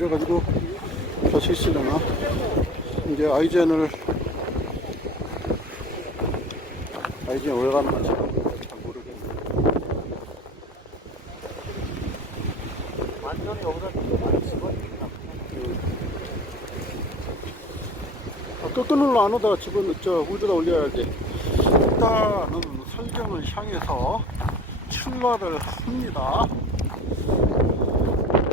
이래가지고 저 실시려나 이제 아이젠을 아이젠 왜 가는 건지 잘 모르겠네 완전히 집어넣나 아, 끄끈으로 안 오다가 집은 저 위에다 올려야지. 일단은 설경을 향해서 출발을 합니다.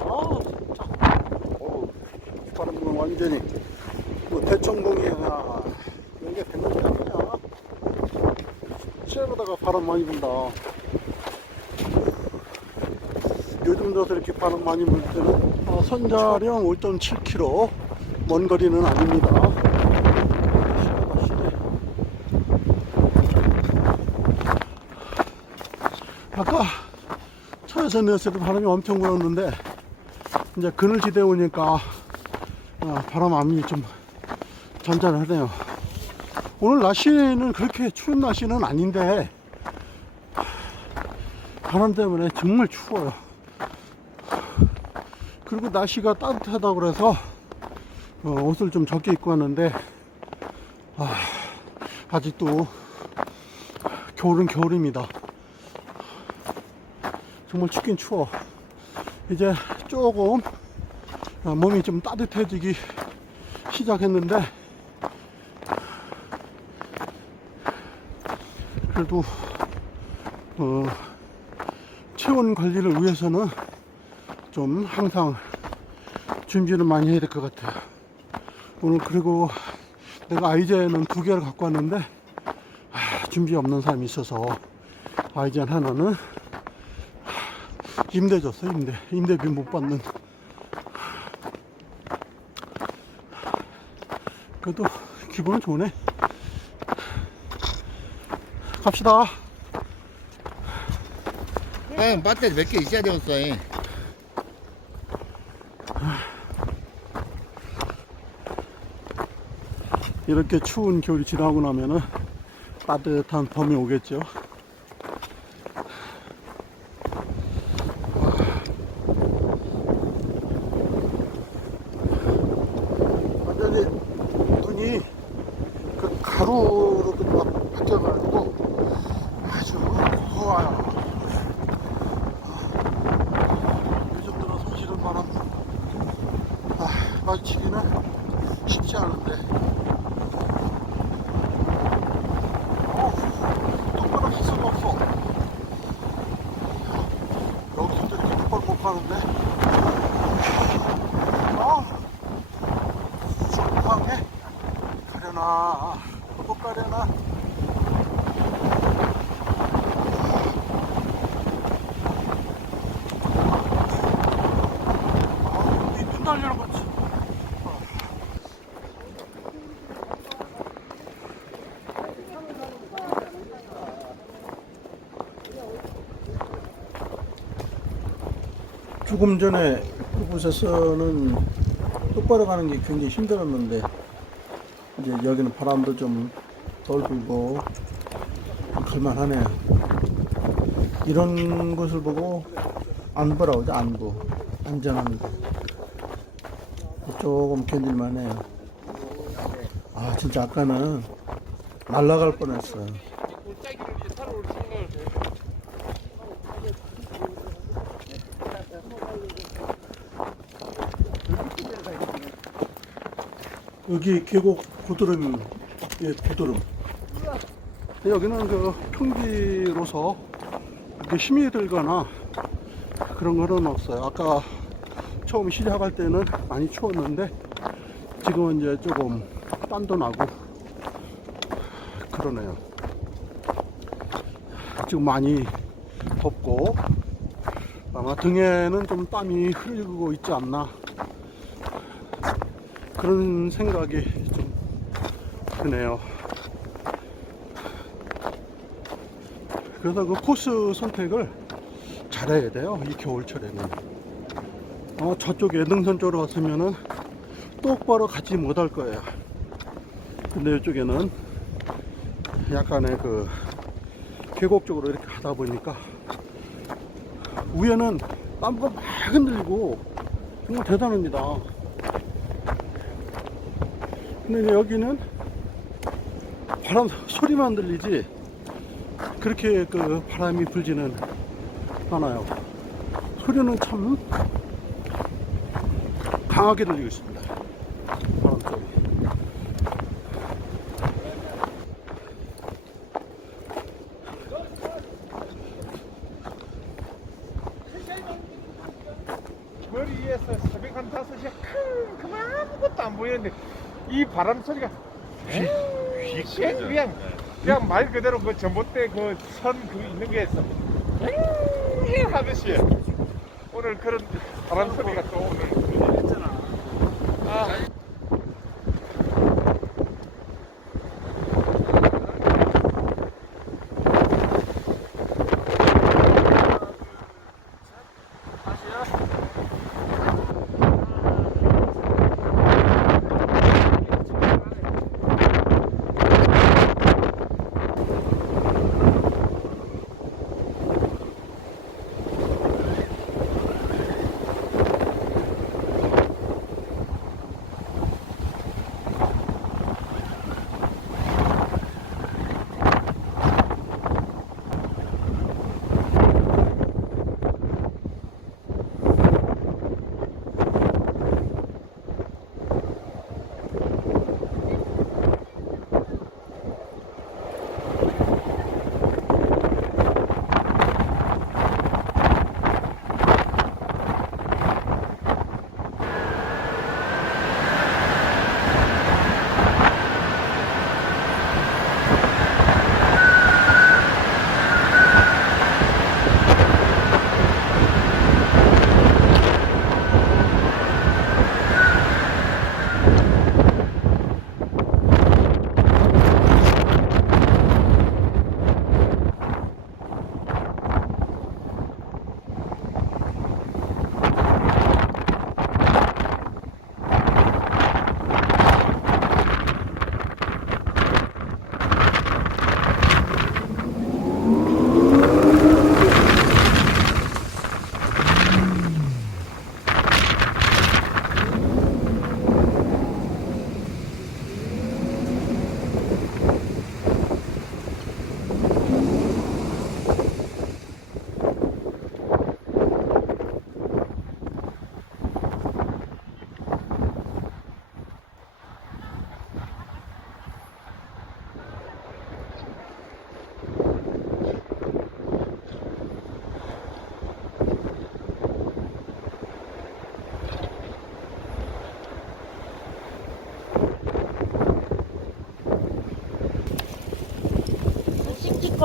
아 진짜. 어우, 바람은 완전히 뭐 대청봉이야. 이게 게 아니야. 시에다가 바람 많이 분다. 요즘 들어서 이렇게 바람 많이 불 때는 어, 선자령 5.7km 먼 거리는 아닙니다. 아까 차에서 내었을 때 바람이 엄청 불었는데 이제 그늘지대 오니까 어, 바람 암이 좀 잔잔하네요. 오늘 날씨는 그렇게 추운 날씨는 아닌데 바람 때문에 정말 추워요. 그리고 날씨가 따뜻하다고 그래서 어, 옷을 좀 적게 입고 왔는데 아, 아직도 겨울은 겨울입니다. 정말 춥긴 추워. 이제 조금 어, 몸이 좀 따뜻해지기 시작했는데 그래도 어, 체온 관리를 위해서는 좀 항상 준비를 많이 해야 될 것 같아요. 오늘 그리고 내가 아이젠은 두 개를 갖고 왔는데 아, 준비 없는 사람이 있어서 아이젠 하나는 임대 줬어 임대 임대비 못 받는 그래도 기분은 좋네. 갑시다. 형 배터리 몇 개 있어야 되었어 이렇게 추운 겨울이 지나고 나면은 따뜻한 봄이 오겠죠 완전히 눈이 그 가루로 막 바뀌어가지고 아주 고와요. 요즘 들어 손실은 바람 아, 마치기는 쉽지 않은데. 어, 똑바로 갈 수가 없어. 여기서 이렇게 못 가는데. 아못 가려나 아, 이눈 날리는 거지 조금 전에 그곳에서는 똑바로 가는 게 굉장히 힘들었는데 이제 여기는 바람도 좀 덜 불고 갈만하네요. 이런 것을 보고 안보라고 하죠 안보 안전합니다. 조금 견딜만해요. 아 진짜 아까는 날아갈 뻔했어요. 여기 계곡 고드름, 예, 고드름. 여기는 그 평지로서 이렇게 힘이 들거나 그런 거는 없어요. 아까 처음 시작할 때는 많이 추웠는데 지금은 이제 조금 땀도 나고 그러네요. 지금 많이 덥고 아마 등에는 좀 땀이 흐르고 있지 않나 그런 생각이 좀 드네요. 그래서 그 코스 선택을 잘해야 돼요. 이 겨울철에는. 어, 저쪽 예등선 쪽으로 왔으면은 똑바로 가지 못할 거예요. 근데 이쪽에는 약간의 그 계곡 쪽으로 이렇게 하다 보니까 위에는 나무가 막 흔들리고 정말 대단합니다. 근데 여기는 바람 소리만 들리지 그렇게 그 바람이 불지는 않아요. 소리는 참 강하게 들리고 있습니다. 바람 소리. 머리 위에서 새벽 한 5시에 큰 그만 아무것도 안 보이는데 이 바람 소리가 휙 그냥 그냥 말 그대로 그 전봇대 그 선 그 있는 게 있어. 휙 하듯이. 오늘 그런 바람 소리가 또 오늘 했잖아. 아.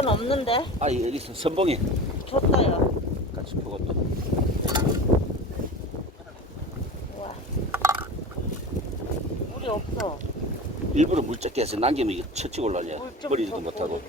건 없는데? 아 여기 있어 선봉이. 줬어요. 같이 보고. 또 우와. 물이 없어. 일부러 물 적게 해서 남기면 이게 쳐치고 올라냐 물좀 버리지도 못하고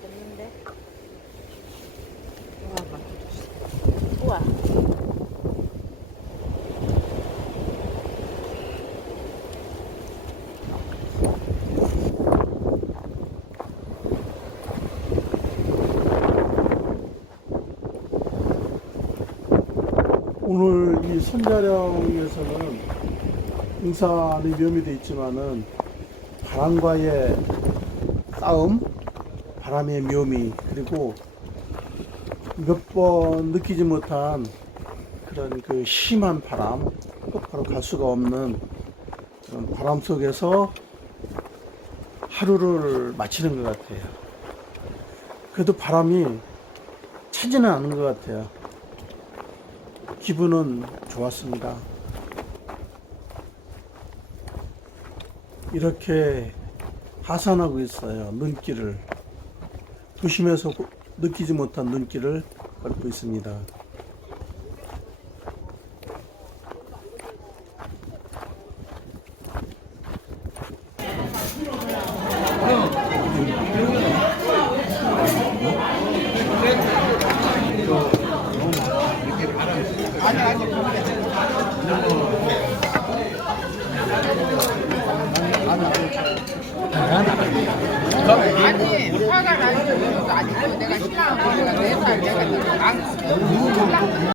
오늘 이 선자령에서는 응산이 위험이 돼 있지만은 바람과의 싸움, 바람의 묘미 그리고 몇 번 느끼지 못한 그런 그 심한 바람, 똑바로 갈 수가 없는 그런 바람 속에서 하루를 마치는 것 같아요. 그래도 바람이 차지는 않은 것 같아요. 기분은 좋았습니다. 이렇게 하산하고 있어요. 눈길을. 도심에서 고- 느끼지 못한 눈길을 걷고 있습니다.